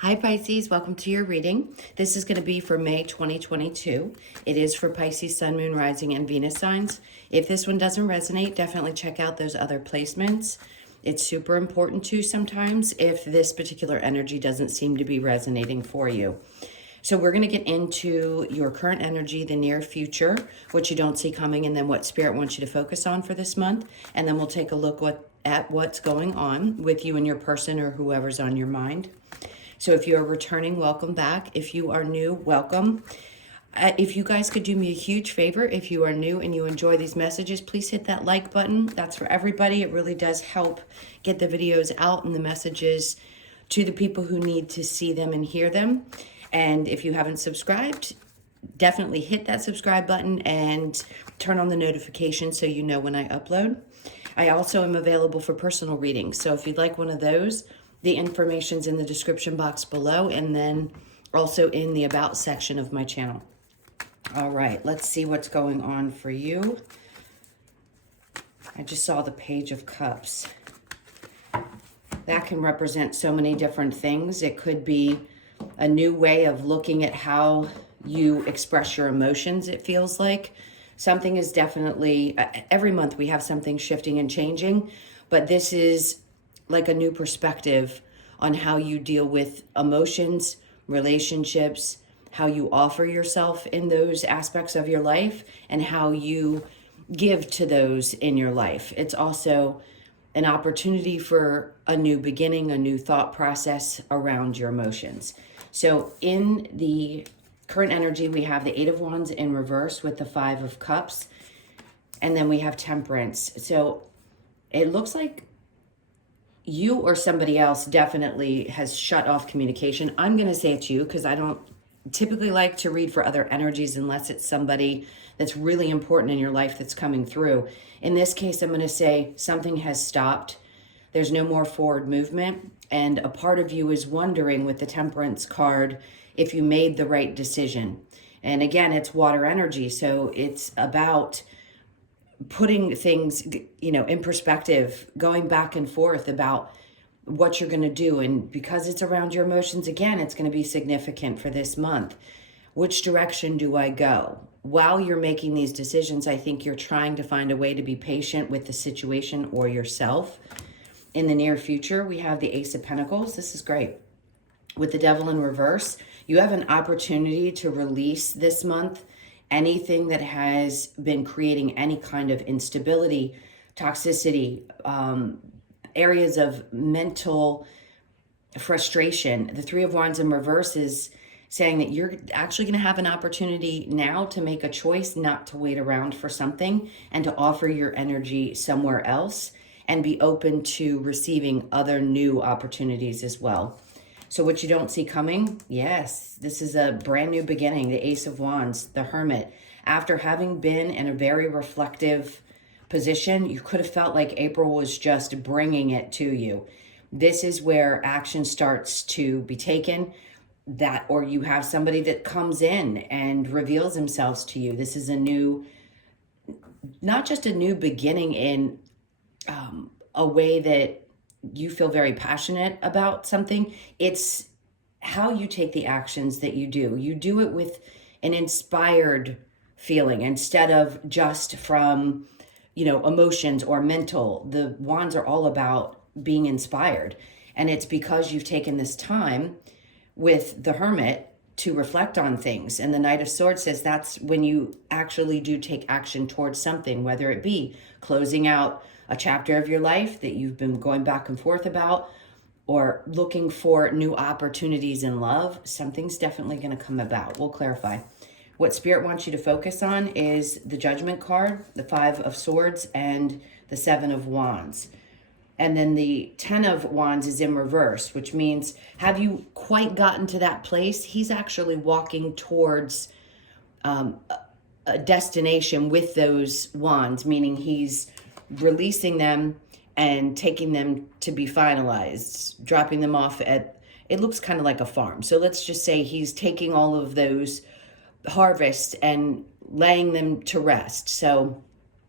Hi Pisces, welcome to your reading. This is going to be for May 2022. It is for Pisces, Sun, Moon, Rising, and Venus signs. If this one doesn't resonate, definitely check out those other placements. It's super important too sometimes if this particular energy doesn't seem to be resonating for you. So we're going to get into your current energy, the near future, what you don't see coming, and then what Spirit wants you to focus on for this month. And then we'll take a look at what's going on with you and your person or whoever's on your mind. So if you're returning, welcome back. If you are new, welcome. If you guys could do me a huge favor, if you are new and you enjoy these messages, please hit that like button. That's for everybody. It really does help get the videos out and the messages to the people who need to see them and hear them. And if you haven't subscribed, definitely hit that subscribe button and turn on the notifications so you know when I upload. I also am available for personal readings. So if you'd like one of those, the information's in the description box below and then also in the About section of my channel. All right, let's see what's going on for you. I just saw the Page of Cups. That can represent so many different things. It could be a new way of looking at how you express your emotions, it feels like. Something is definitely, every month we have something shifting and changing, but this is like a new perspective on how you deal with emotions, relationships, how you offer yourself in those aspects of your life, and how you give to those in your life. It's also an opportunity for a new beginning, a new thought process around your emotions. So in the current energy, we have the Eight of Wands in reverse with the Five of Cups, and then we have Temperance. So it looks like you or somebody else definitely has shut off communication. I'm going to say it's you because I don't typically like to read for other energies unless it's somebody that's really important in your life that's coming through. In this case, I'm going to say something has stopped. There's no more forward movement. And a part of you is wondering with the Temperance card if you made the right decision. And again, it's water energy. So it's about putting things, in perspective, going back and forth about what you're going to do. And because it's around your emotions, again, it's going to be significant for this month. Which direction do I go? While you're making these decisions, I think you're trying to find a way to be patient with the situation or yourself. In the near future, we have the Ace of Pentacles. This is great. With the Devil in reverse, you have an opportunity to release this month anything that has been creating any kind of instability, toxicity, areas of mental frustration. The Three of Wands in reverse is saying that you're actually going to have an opportunity now to make a choice not to wait around for something and to offer your energy somewhere else and be open to receiving other new opportunities as well. So what you don't see coming, yes, this is a brand new beginning. The Ace of Wands, the Hermit. After having been in a very reflective position, you could have felt like April was just bringing it to you. This is where action starts to be taken, or you have somebody that comes in and reveals themselves to you. This is a new, not just a new beginning in a way that you feel very passionate about something. It's how you take the actions that you do. You do it with an inspired feeling instead of just from, emotions or mental. The wands are all about being inspired. And it's because you've taken this time with the Hermit to reflect on things. And the Knight of Swords says that's when you actually do take action towards something, whether it be closing out a chapter of your life that you've been going back and forth about, or looking for new opportunities in love. Something's definitely going to come about. We'll clarify. What Spirit wants you to focus on is the Judgment card, the Five of Swords, and the Seven of Wands. And then the Ten of Wands is in reverse, which means, have you quite gotten to that place? He's actually walking towards a destination with those wands, meaning he's releasing them and taking them to be finalized, dropping them off at, it looks kind of like a farm. So let's just say he's taking all of those harvests and laying them to rest. So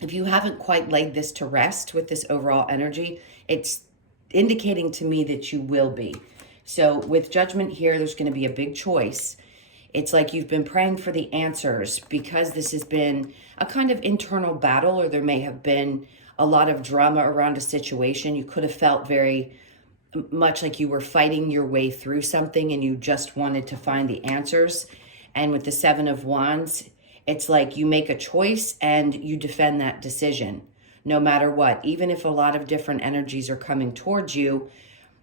if you haven't quite laid this to rest with this overall energy, it's indicating to me that you will be. So with Judgment here, there's going to be a big choice. It's like you've been praying for the answers because this has been a kind of internal battle, or there may have been a lot of drama around a situation. You could have felt very much like you were fighting your way through something and you just wanted to find the answers. And with the Seven of Wands, it's like you make a choice and you defend that decision no matter what. Even if a lot of different energies are coming towards you,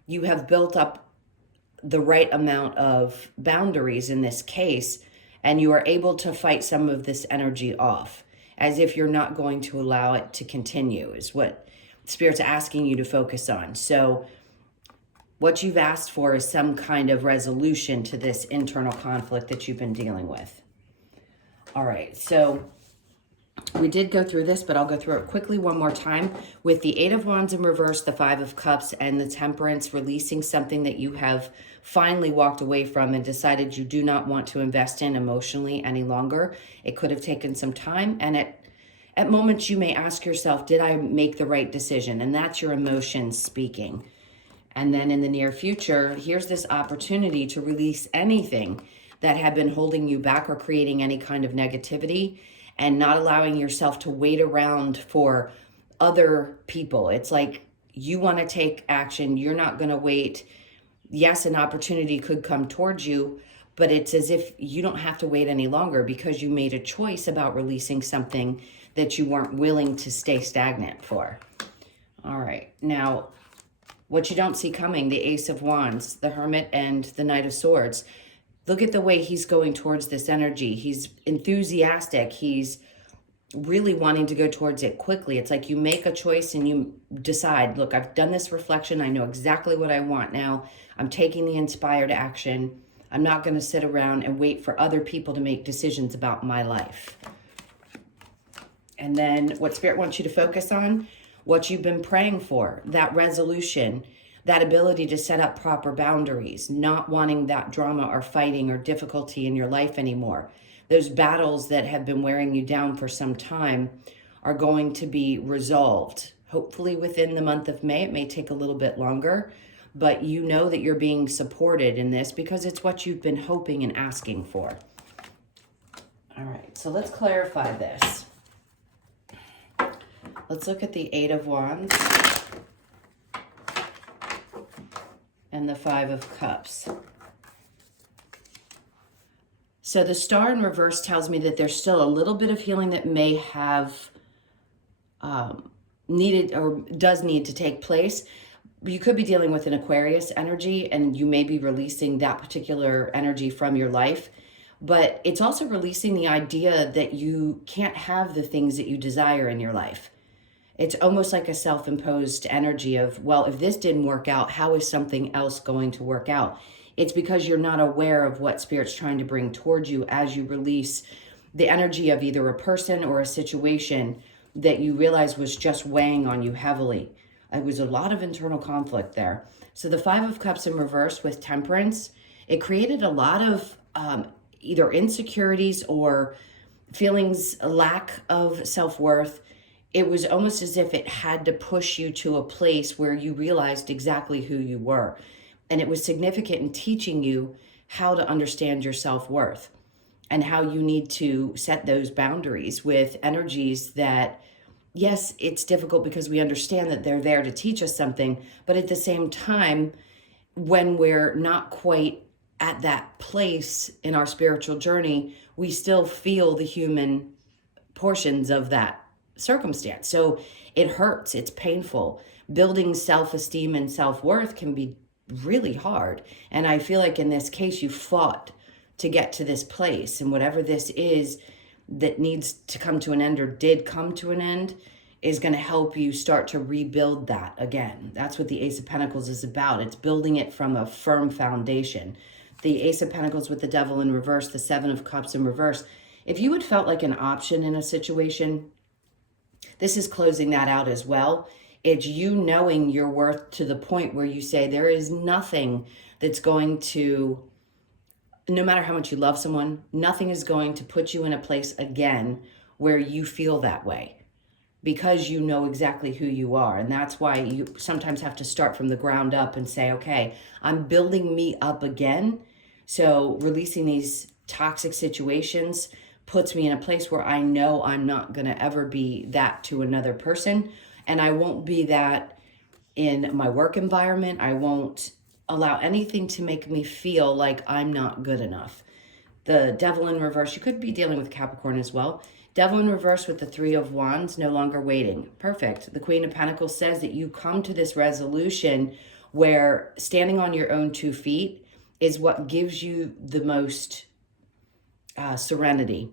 you have built up the right amount of boundaries in this case, and you are able to fight some of this energy off as if you're not going to allow it to continue, is what Spirit's asking you to focus on. So what you've asked for is some kind of resolution to this internal conflict that you've been dealing with. All right, so we did go through this, but I'll go through it quickly one more time. With the Eight of Wands in reverse, the Five of Cups, and the Temperance, releasing something that you have finally walked away from and decided you do not want to invest in emotionally any longer. It could have taken some time, and at moments you may ask yourself, did I make the right decision? And that's your emotions speaking. And then in the near future, here's this opportunity to release anything that had been holding you back or creating any kind of negativity, and not allowing yourself to wait around for other people. It's like you want to take action. You're not going to wait. Yes, an opportunity could come towards you, but it's as if you don't have to wait any longer because you made a choice about releasing something that you weren't willing to stay stagnant for. All right. Now, what you don't see coming, the Ace of Wands, the Hermit, and the Knight of Swords. Look at the way he's going towards this energy. He's enthusiastic. He's really wanting to go towards it quickly. It's like you make a choice and you decide, look, I've done this reflection. I know exactly what I want now. I'm taking the inspired action. I'm not going to sit around and wait for other people to make decisions about my life. And then what Spirit wants you to focus on, what you've been praying for, that resolution, that ability to set up proper boundaries, not wanting that drama or fighting or difficulty in your life anymore. Those battles that have been wearing you down for some time are going to be resolved. Hopefully within the month of May. It may take a little bit longer, but you know that you're being supported in this because it's what you've been hoping and asking for. All right, so let's clarify this. Let's look at the Eight of Wands and the Five of Cups. So the Star in reverse tells me that there's still a little bit of healing that may have needed or does need to take place. You could be dealing with an Aquarius energy and you may be releasing that particular energy from your life. But it's also releasing the idea that you can't have the things that you desire in your life. It's almost like a self-imposed energy of, well, if this didn't work out, how is something else going to work out? It's because you're not aware of what Spirit's trying to bring towards you as you release the energy of either a person or a situation that you realize was just weighing on you heavily. It was a lot of internal conflict there. So the Five of Cups in reverse with Temperance, it created a lot of either insecurities or feelings, a lack of self-worth. It was almost as if it had to push you to a place where you realized exactly who you were. And it was significant in teaching you how to understand your self-worth and how you need to set those boundaries with energies that, yes, it's difficult because we understand that they're there to teach us something, but at the same time, when we're not quite at that place in our spiritual journey, we still feel the human portions of that circumstance. So it hurts, it's painful. Building self-esteem and self-worth can be really hard. And I feel like in this case, you fought to get to this place. And whatever this is that needs to come to an end or did come to an end is going to help you start to rebuild that again. That's what the Ace of Pentacles is about. It's building it from a firm foundation. The Ace of Pentacles with the Devil in reverse, the Seven of Cups in reverse. If you had felt like an option in a situation, this is closing that out as well. It's you knowing your worth to the point where you say there is nothing that's going to, no matter how much you love someone, nothing is going to put you in a place again where you feel that way. because you know exactly who you are. And that's why you sometimes have to start from the ground up and say, okay, I'm building me up again. So releasing these toxic situations puts me in a place where I know I'm not going to ever be that to another person. And I won't be that in my work environment. I won't allow anything to make me feel like I'm not good enough. The devil in reverse, you could be dealing with Capricorn as well. Devil in reverse with the Three of Wands, no longer waiting. Perfect. The Queen of Pentacles says that you come to this resolution where standing on your own 2 feet is what gives you the most serenity.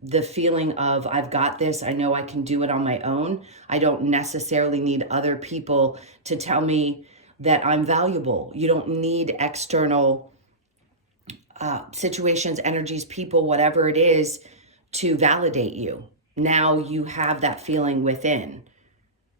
The feeling of, I've got this, I know I can do it on my own. I don't necessarily need other people to tell me that I'm valuable. You don't need external situations, energies, people, whatever it is, to validate you. Now you have that feeling within.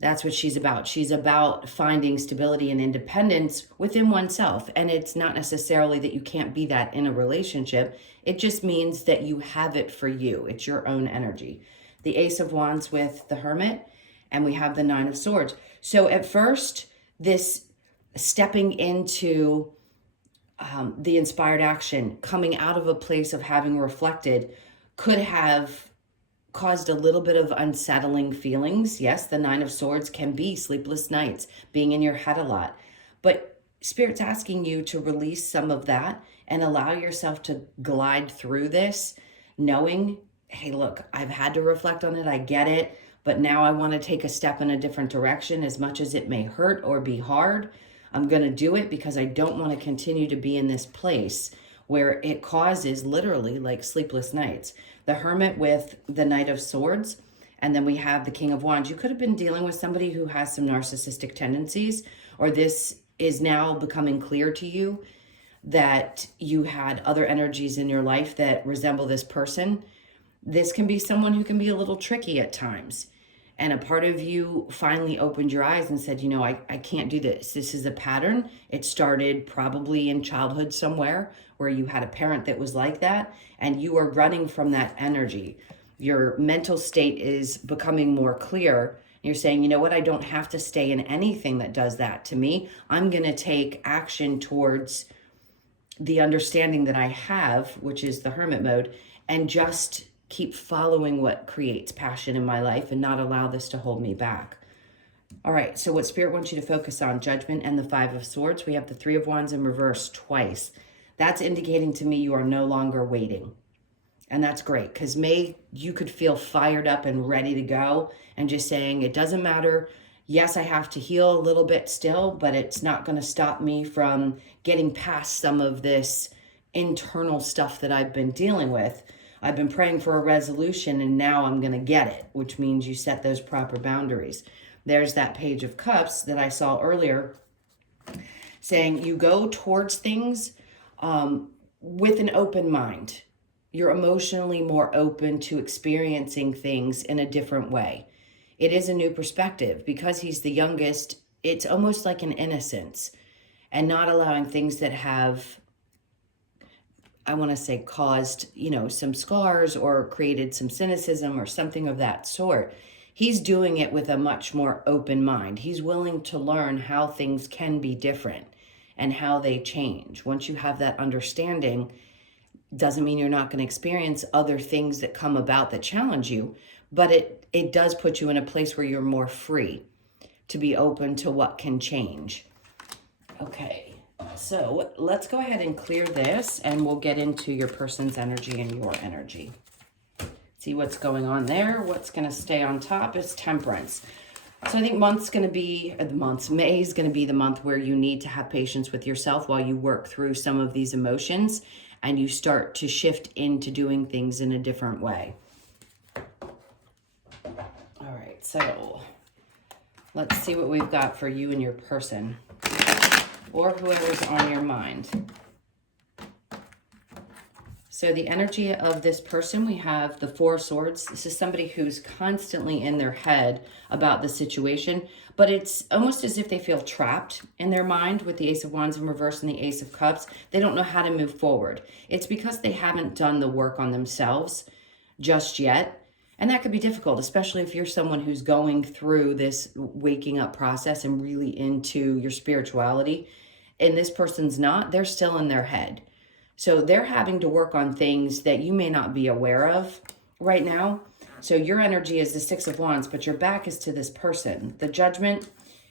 That's what she's about. She's about finding stability and independence within oneself. And it's not necessarily that you can't be that in a relationship. It just means that you have it for you. It's your own energy. The Ace of Wands with the Hermit, and we have the Nine of Swords. So at first, this stepping into the inspired action, coming out of a place of having reflected, could have caused a little bit of unsettling feelings. Yes, the Nine of Swords can be sleepless nights, being in your head a lot. But Spirit's asking you to release some of that and allow yourself to glide through this, knowing, hey, look, I've had to reflect on it. I get it. But now I want to take a step in a different direction. As much as it may hurt or be hard, I'm going to do it because I don't want to continue to be in this place where it causes literally like sleepless nights. The Hermit with the Knight of Swords, and then we have the King of Wands. You could have been dealing with somebody who has some narcissistic tendencies, or this is now becoming clear to you that you had other energies in your life that resemble this person. This can be someone who can be a little tricky at times. And a part of you finally opened your eyes and said, you know, I can't do this. This is a pattern. It started probably in childhood somewhere where you had a parent that was like that, and you are running from that energy. Your mental state is becoming more clear. You're saying, you know what, I don't have to stay in anything that does that to me. I'm going to take action towards the understanding that I have, which is the Hermit mode, and just keep following what creates passion in my life and not allow this to hold me back. All right, so what Spirit wants you to focus on, Judgment and the Five of Swords. We have the Three of Wands in reverse twice. That's indicating to me you are no longer waiting. And that's great, because you could feel fired up and ready to go and just saying, it doesn't matter. Yes, I have to heal a little bit still, but it's not going to stop me from getting past some of this internal stuff that I've been dealing with. I've been praying for a resolution, and now I'm going to get it, which means you set those proper boundaries. There's that Page of Cups that I saw earlier saying you go towards things with an open mind. You're emotionally more open to experiencing things in a different way. It is a new perspective. Because he's the youngest, it's almost like an innocence, and not allowing things that have, I want to say, caused, some scars or created some cynicism or something of that sort. He's doing it with a much more open mind. He's willing to learn how things can be different and how they change. Once you have that understanding, doesn't mean you're not going to experience other things that come about that challenge you, but it does put you in a place where you're more free to be open to what can change. Okay. So let's go ahead and clear this, and we'll get into your person's energy and your energy. See what's going on there. What's going to stay on top is Temperance. So I think May is going to be the month where you need to have patience with yourself while you work through some of these emotions and you start to shift into doing things in a different way. All right, so let's see what we've got for you and your person, or whoever's on your mind. So the energy of this person, we have the Four of Swords. This is somebody who's constantly in their head about the situation, but it's almost as if they feel trapped in their mind with the Ace of Wands in reverse and the Ace of Cups. They don't know how to move forward. It's because they haven't done the work on themselves just yet. And that could be difficult, especially if you're someone who's going through this waking up process and really into your spirituality. And this person's not, they're still in their head. So they're having to work on things that you may not be aware of right now. So your energy is the Six of Wands, but your back is to this person. The Judgment,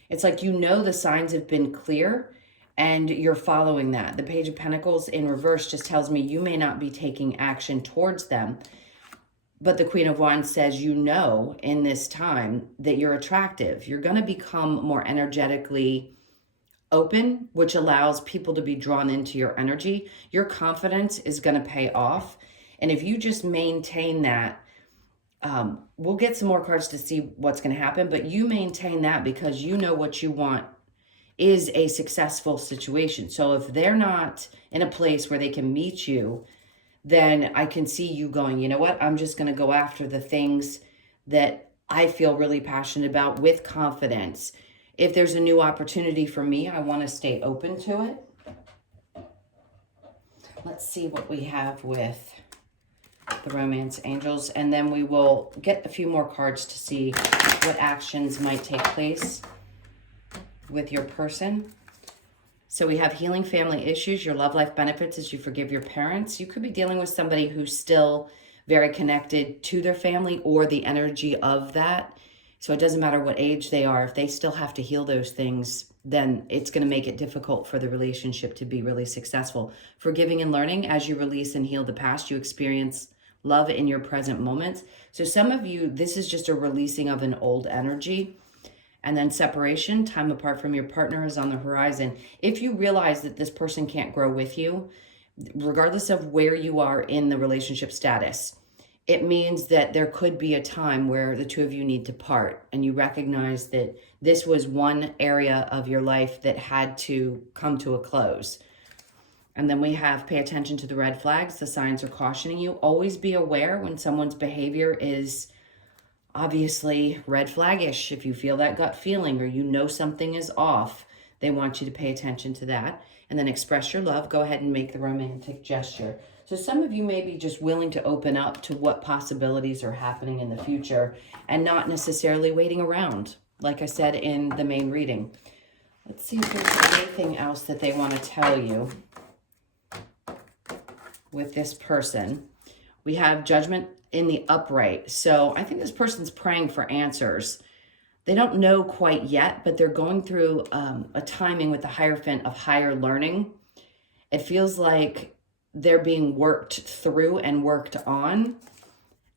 it's like you know the signs have been clear and you're following that. The Page of Pentacles in reverse just tells me you may not be taking action towards them. But the Queen of Wands says, you know, in this time that you're attractive. You're going to become more energetically open, which allows people to be drawn into your energy. Your confidence is going to pay off. And if you just maintain that, we'll get some more cards to see what's going to happen, but you maintain that because you know what you want is a successful situation. So if they're not in a place where they can meet you, then I can see you going, you know what, I'm just going to go after the things that I feel really passionate about with confidence. If there's a new opportunity for me, I want to stay open to it. Let's see what we have with the Romance Angels, and then we will get a few more cards to see what actions might take place with your person. So we have healing family issues. Your love life benefits as you forgive your parents. You could be dealing with somebody who's still very connected to their family or the energy of that. So it doesn't matter what age they are. If they still have to heal those things, then it's going to make it difficult for the relationship to be really successful. Forgiving and learning, as you release and heal the past, you experience love in your present moments. So some of you, this is just a releasing of an old energy. And then separation, time apart from your partner is on the horizon. If you realize that this person can't grow with you, regardless of where you are in the relationship status, it means that there could be a time where the two of you need to part, and you recognize that this was one area of your life that had to come to a close. And then we have pay attention to the red flags. The signs are cautioning you. Always be aware when someone's behavior is obviously red flaggish. If you feel that gut feeling or you know something is off, they want you to pay attention to that. And then express your love. Go ahead and make the romantic gesture. So some of you may be just willing to open up to what possibilities are happening in the future and not necessarily waiting around, like I said in the main reading. Let's see if there's anything else that they want to tell you with this person. We have Judgment in the upright. So I think this person's praying for answers. They don't know quite yet, but they're going through a timing with the Hierophant of higher learning. It feels like they're being worked through and worked on.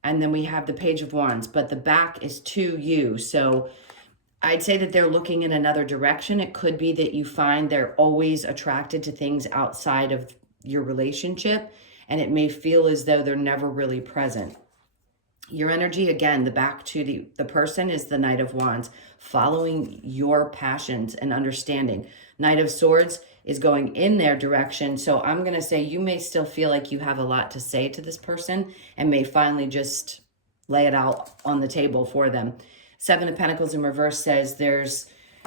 And then we have the Page of Wands, but the back is to you. So I'd say that they're looking in another direction. It could be that you find they're always attracted to things outside of your relationship, and it may feel as though they're never really present. Your energy, again, the back to the person is the Knight of Wands, following your passions and understanding. Knight of Swords is going in their direction. So I'm going to say you may still feel like you have a lot to say to this person and may finally just lay it out on the table for them. Seven of Pentacles in reverse says there's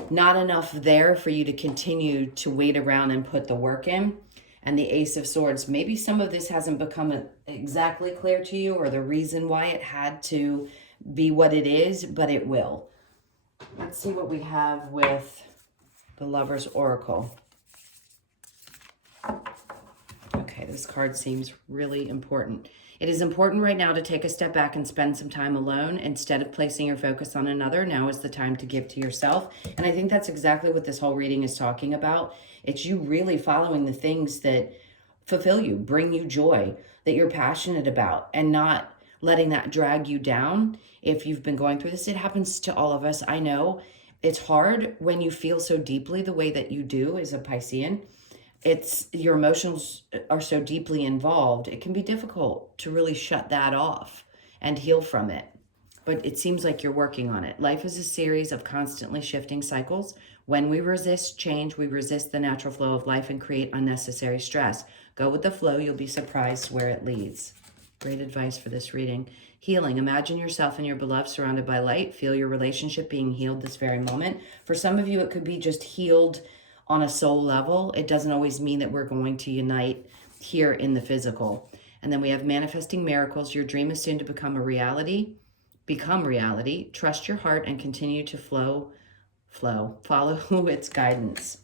not enough there for you to continue to wait around and put the work in. And the Ace of Swords, maybe some of this hasn't become exactly clear to you or the reason why it had to be what it is, but it will. Let's see what we have with the Lover's Oracle. Okay, this card seems really important. It is important right now to take a step back and spend some time alone instead of placing your focus on another. Now is the time to give to yourself. And I think that's exactly what this whole reading is talking about. It's you really following the things that fulfill you, bring you joy, that you're passionate about, and not letting that drag you down. If you've been going through this, it happens to all of us. I know it's hard when you feel so deeply the way that you do as a Piscean. It's your emotions are so deeply involved. It can be difficult to really shut that off and heal from it. But it seems like you're working on it. Life is a series of constantly shifting cycles. When we resist change, we resist the natural flow of life and create unnecessary stress. Go with the flow. You'll be surprised where it leads. Great advice for this reading. Healing. Imagine yourself and your beloved surrounded by light. Feel your relationship being healed this very moment. For some of you, it could be just healed on a soul level. It doesn't always mean that we're going to unite here in the physical. And then we have manifesting miracles. Your dream is soon to become a reality. become reality. Trust your heart and continue to follow its guidance.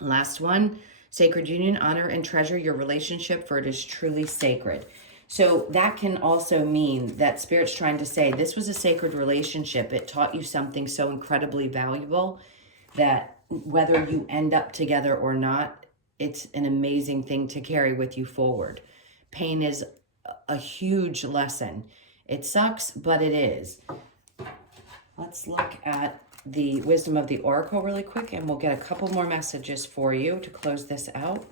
Last one, sacred union, honor and treasure your relationship, for it is truly sacred. So that can also mean that Spirit's trying to say this was a sacred relationship. It taught you something so incredibly valuable that whether you end up together or not, it's an amazing thing to carry with you forward. Pain is a huge lesson. It sucks, but it is. Let's look at the wisdom of the oracle really quick, and we'll get a couple more messages for you to close this out.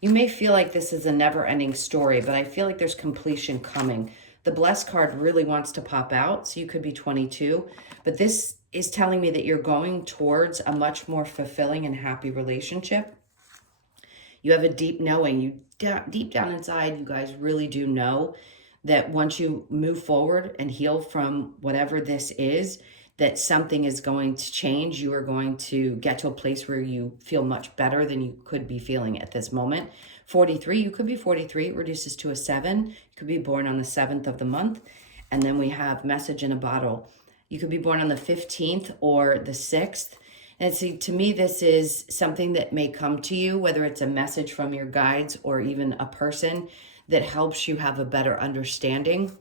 You may feel like this is a never-ending story, but I feel like there's completion coming. The blessed card really wants to pop out, so you could be 22, but this is telling me that you're going towards a much more fulfilling and happy relationship. You have a deep knowing. You deep down inside, you guys really do know that once you move forward and heal from whatever this is, that something is going to change. You are going to get to a place where you feel much better than you could be feeling at this moment. 43, you could be 43. It reduces to a 7. You could be born on the 7th of the month. And then we have message in a bottle. You could be born on the 15th or the 6th. And see, to me, this is something that may come to you, whether it's a message from your guides or even a person that helps you have a better understanding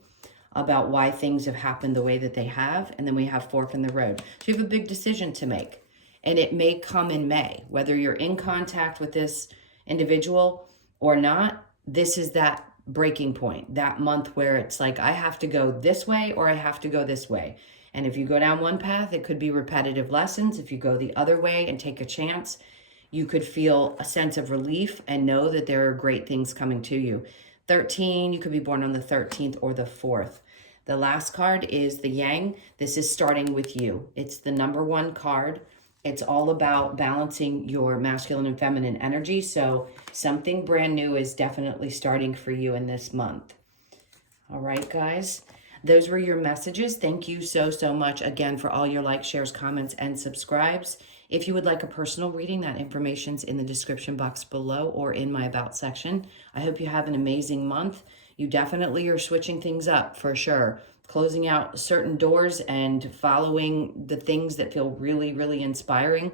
about why things have happened the way that they have. And then we have fork in the road. So you have a big decision to make. And it may come in May. Whether you're in contact with this individual or not, this is that breaking point, that month where it's like, I have to go this way or I have to go this way. And if you go down one path, it could be repetitive lessons. If you go the other way and take a chance, you could feel a sense of relief and know that there are great things coming to you. 13, you could be born on the 13th or the 4th. The last card is the Yang. This is starting with you. It's the number 1 card. It's all about balancing your masculine and feminine energy. So something brand new is definitely starting for you in this month. All right, guys. Those were your messages. Thank you so much again for all your likes, shares, comments, and subscribes. If you would like a personal reading, that information's in the description box below or in my About section. I hope you have an amazing month. You definitely are switching things up for sure. Closing out certain doors and following the things that feel really, really inspiring.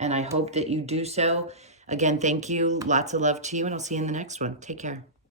And I hope that you do so. Again, thank you. Lots of love to you, and I'll see you in the next one. Take care.